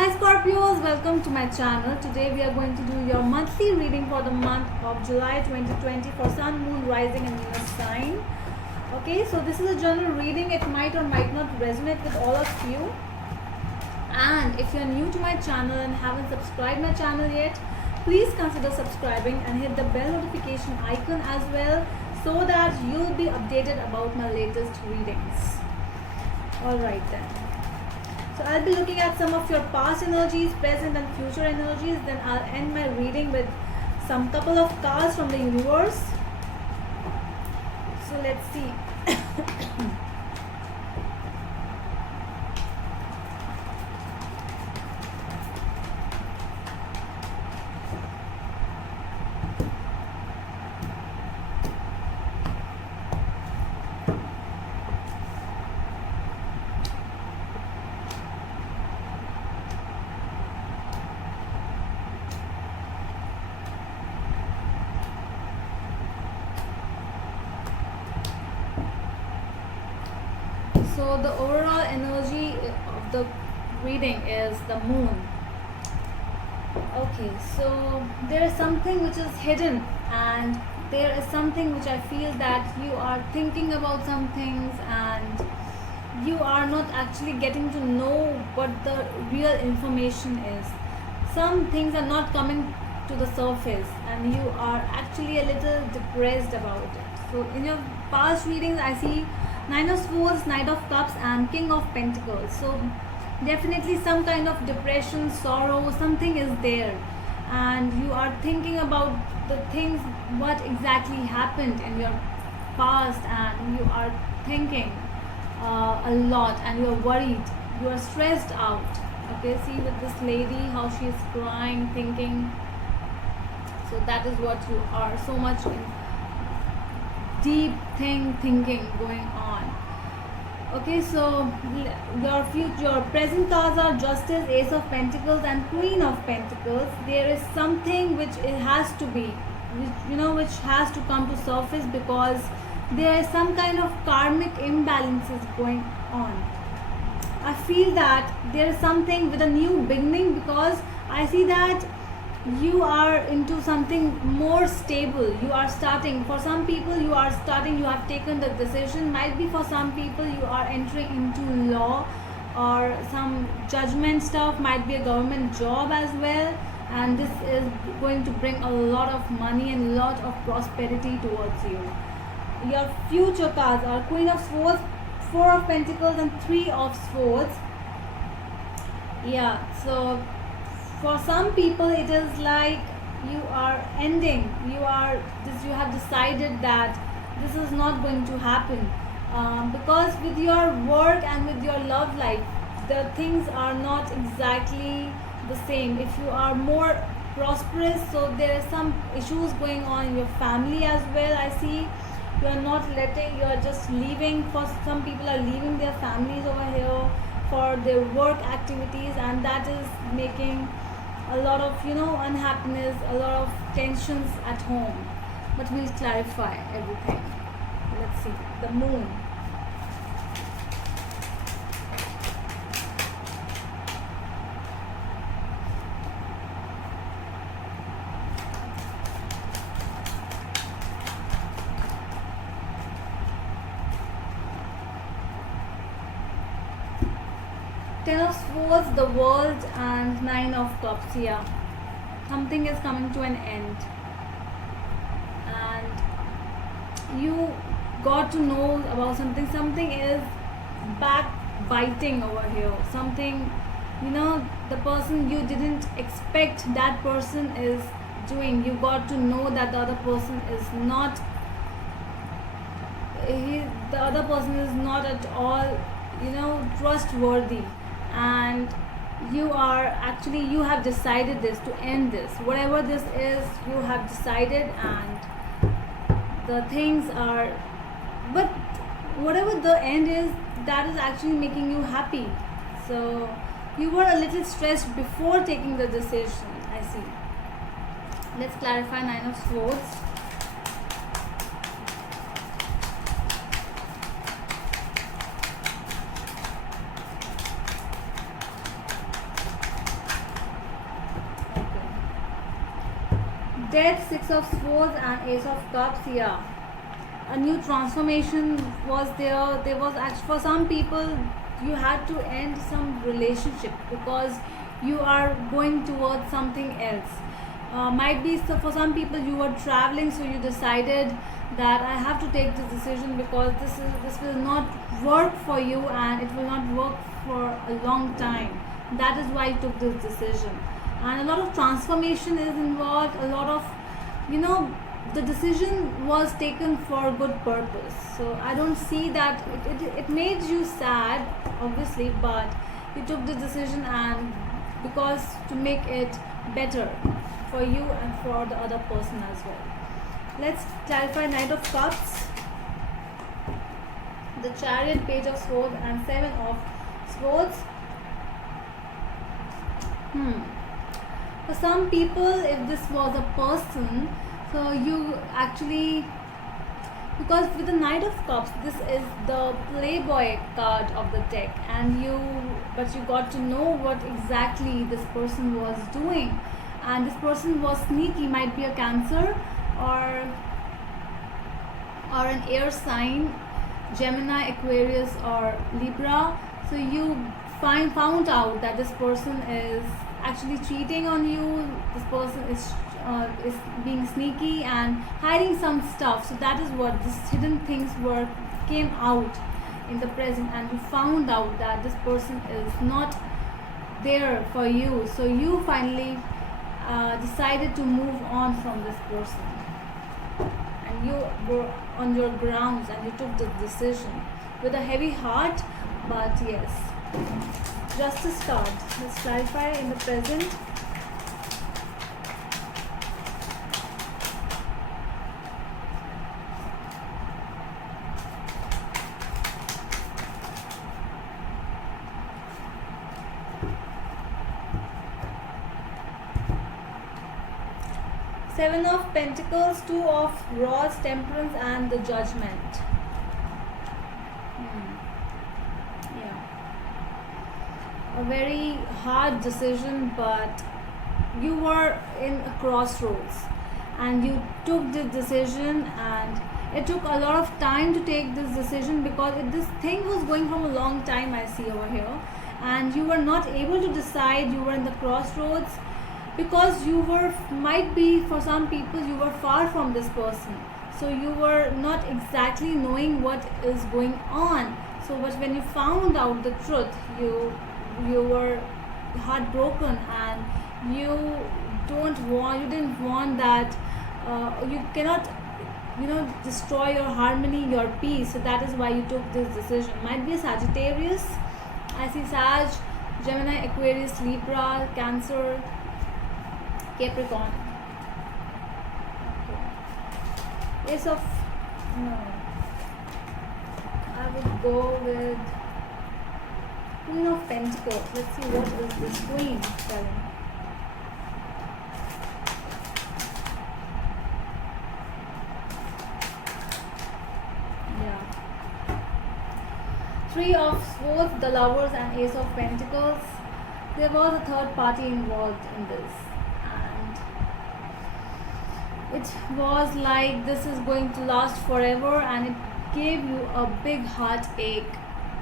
Hi Scorpios, welcome to my channel. Today we are going to do your monthly reading for the month of July 2020 for Sun, Moon, Rising and Venus sign. Okay, so this is a general reading. It might or might not resonate with all of you. And if you're new to my channel and haven't subscribed my channel yet, please consider subscribing and hit the bell notification icon as well so that you'll be updated about my latest readings. Alright then. So I'll be looking at some of your past energies, present and future energies. Then I'll end my reading with some couple of cards from the universe. So let's see. So the overall energy of the reading is the moon. Okay, so there is something which is hidden, and there is something which I feel that you are thinking about some things and you are not actually getting to know what the real information is. Some things are not coming to the surface and you are actually a little depressed about it. So in your past readings I see Nine of Swords, Knight of Cups and King of Pentacles. So definitely some kind of depression, sorrow, something is there, and you are thinking about the things, what exactly happened in your past, and you are thinking a lot and you are worried, you are stressed out. Okay, see with this lady how she is crying, thinking. So that is what you are, so much in deep thinking going on. Okay, so your present cards are Justice, Ace of Pentacles and Queen of Pentacles. There is something which it has to be, which has to come to surface, because there is some kind of karmic imbalances going on. I feel that there is something with a new beginning, because I see that you are into something more stable. You are starting, for some people you are starting, you have taken the decision. Might be for some people you are entering into law or some judgment stuff, might be a government job as well, and this is going to bring a lot of money and a lot of prosperity towards you. Your future cards are Queen of Swords, Four of Pentacles and Three of Swords. Yeah, so for some people it is like you are ending, you have decided that this is not going to happen, because with your work and with your love life the things are not exactly the same. If you are more prosperous, so there are some issues going on in your family as well. I see you are not letting, you are just leaving. For some people are leaving their families over here for their work activities, and that is making a lot of unhappiness, a lot of tensions at home. But we'll clarify everything. Let's see the moon. Ten of Swords, the World and Nine of Cups. Yeah, something is coming to an end, and you got to know about something. Something is backbiting over here. Something, the person you didn't expect that person is doing. You got to know that the other person is not, the other person is not at all trustworthy, and you have decided this, to end this, whatever this is, you have decided, and the things are, but whatever the end is, that is actually making you happy. So you were a little stressed before taking the decision, I see. Let's clarify Nine of Swords. Death, Six of Swords, and Ace of Cups. Yeah, a new transformation was there. There was actually, for some people, you had to end some relationship because you are going towards something else. Might be so for some people you were traveling, so you decided that I have to take this decision because this will not work for you and it will not work for a long time. That is why you took this decision, and a lot of transformation is involved. A lot of, you know, the decision was taken for good purpose. So I don't see that it made you sad, obviously, but you took the decision and because to make it better for you and for the other person as well. Let's clarify. Knight of Cups, the Chariot, Page of Swords, and Seven of Swords. For some people, if this was a person, so you actually, because with the Knight of Cups, this is the playboy card of the deck, and but you got to know what exactly this person was doing, and this person was sneaky. Might be a Cancer or an air sign, Gemini, Aquarius, or Libra. So you found out that this person is actually cheating on you. This person is being sneaky and hiding some stuff. So that is what these hidden things came out in the present, and you found out that this person is not there for you. So you finally decided to move on from this person, and you were on your grounds and you took the decision with a heavy heart. But yes, Justice card. Let's clarify in the present. Seven of Pentacles, Two of Rods, Temperance, and the Judgment. Yeah. A very hard decision, but you were in a crossroads and you took this decision, and it took a lot of time to take this decision because this thing was going from a long time, I see over here, and you were not able to decide. You were in the crossroads because you were, might be for some people, you were far from this person, so you were not exactly knowing what is going on. So but when you found out the truth, you were heartbroken, and you didn't want that. You cannot, destroy your harmony, your peace. So that is why you took this decision. Might be a Sagittarius. I see Sag, Gemini, Aquarius, Libra, Cancer, Capricorn. Okay. Ace of, no, I would go with Queen of Pentacles. Let's see what is this Queen telling. Yeah. Three of Swords, the Lovers, and Ace of Pentacles. There was a third party involved in this, and it was like this is going to last forever, and it gave you a big heartache.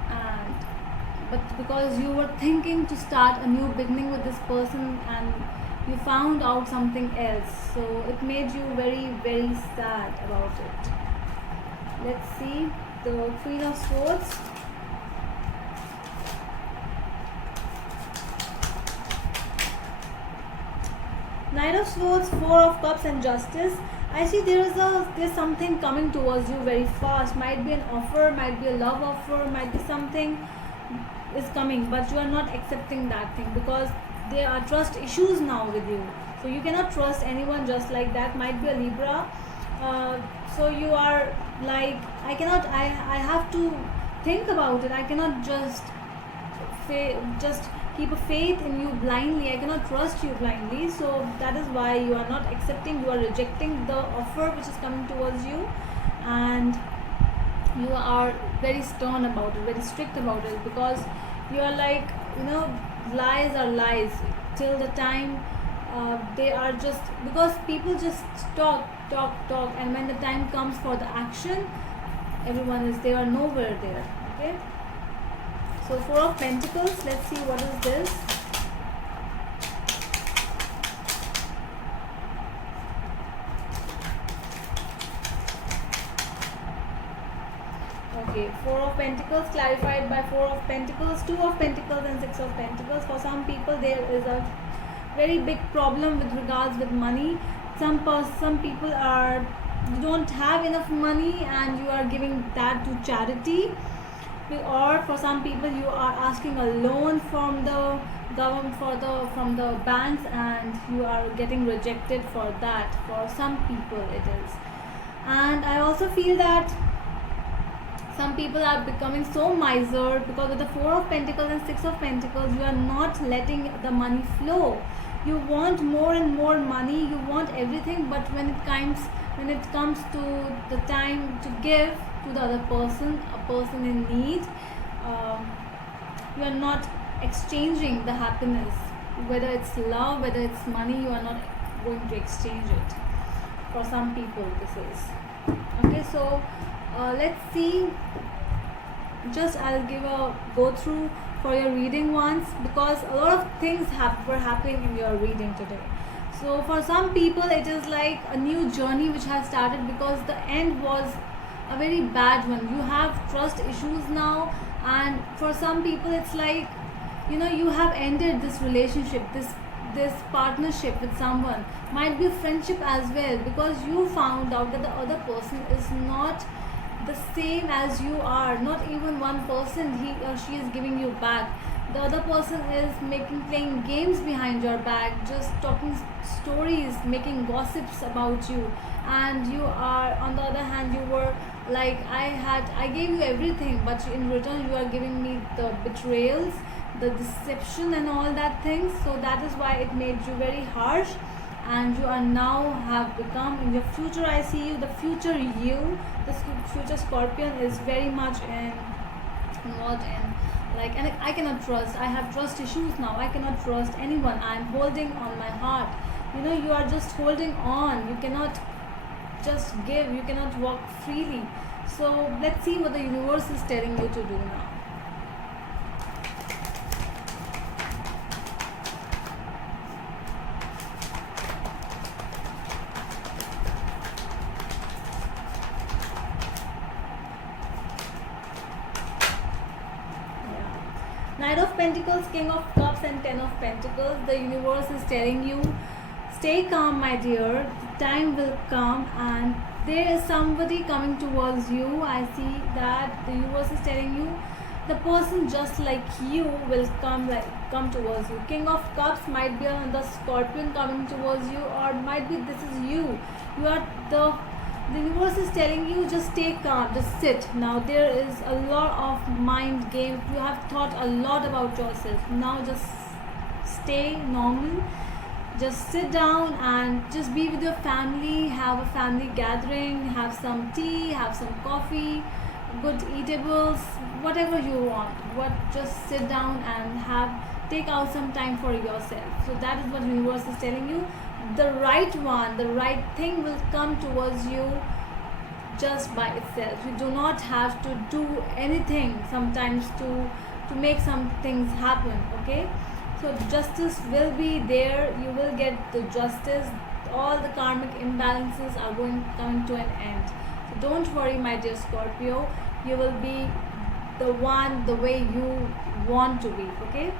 And but because you were thinking to start a new beginning with this person, and you found out something else, so it made you very, very sad about it. Let's see the Queen of Swords. Knight of Swords, Four of Cups, and Justice. I see there's something coming towards you very fast. Might be an offer, might be a love offer, might be something is coming, but you are not accepting that thing because there are trust issues now with you. So you cannot trust anyone just like that. Might be a Libra. So you are like, I have to think about it. I cannot just keep a faith in you blindly. I cannot trust you blindly. So that is why you are not accepting, you are rejecting the offer which is coming towards you, and you are very stern about it, very strict about it, because you are like, lies are lies till the time They are just, because people just talk, talk, talk, and when the time comes for the action, everyone is, they are nowhere there. Okay, so Four of Pentacles, let's see what is this. Okay, Four of Pentacles clarified by Four of Pentacles, Two of Pentacles, and Six of Pentacles. For some people, there is a very big problem with regards with money. Some people are, you don't have enough money and you are giving that to charity, or for some people you are asking a loan from the government, from the banks, and you are getting rejected for that. For some people it is. And I also feel that some people are becoming so miser because of the Four of Pentacles and Six of Pentacles. You are not letting the money flow. You want more and more money, you want everything, but when it comes to the time to give to the other person, a person in need, you are not exchanging the happiness. Whether it's love, whether it's money, you are not going to exchange it. For some people this is. Okay, so let's see. Just I'll give a go through for your reading once, because a lot of things were happening in your reading today. So for some people it is like a new journey which has started, because the end was a very bad one. You have trust issues now, and for some people it's like, you have ended this relationship, this partnership with someone. Might be a friendship as well, because you found out that the other person is not the same as you are. Not even 1% he or she is giving you back. The other person is playing games behind your back, just talking stories, making gossips about you. And you are, on the other hand, you were like, I gave you everything, but in return you are giving me the betrayals, the deception, and all that things. So that is why it made you very harsh. And you are now have become, in your future, I see you, the future you, the future Scorpion is very much involved in, like, and I cannot trust, I have trust issues now, I cannot trust anyone, I am holding on my heart. You are just holding on, you cannot just give, you cannot walk freely. So let's see what the universe is telling you to do now. Knight of Pentacles, King of Cups, and Ten of Pentacles. The universe is telling you, stay calm, my dear. The time will come, and there is somebody coming towards you. I see that the universe is telling you, the person just like you will come towards you. King of Cups might be the Scorpion coming towards you, or might be this is you. You are the universe is telling you, just stay calm, just sit. Now there is a lot of mind game. You have thought a lot about yourself. Now just stay normal. Just sit down and just be with your family. Have a family gathering. Have some tea. Have some coffee. Good eatables. Whatever you want. Just sit down and take out some time for yourself. So that is what the universe is telling you. The right one, the right thing will come towards you just by itself. You do not have to do anything sometimes to make some things happen. Okay, so justice will be there. You will get the justice. All the karmic imbalances are coming to an end. So don't worry, my dear Scorpio. You will be the one the way you want to be. Okay,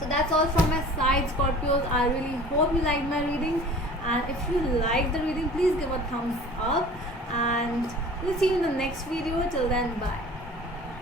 so that's all from my side, Scorpios. I really hope you liked my reading, and if you like the reading, please give a thumbs up, and we'll see you in the next video. Till then, bye.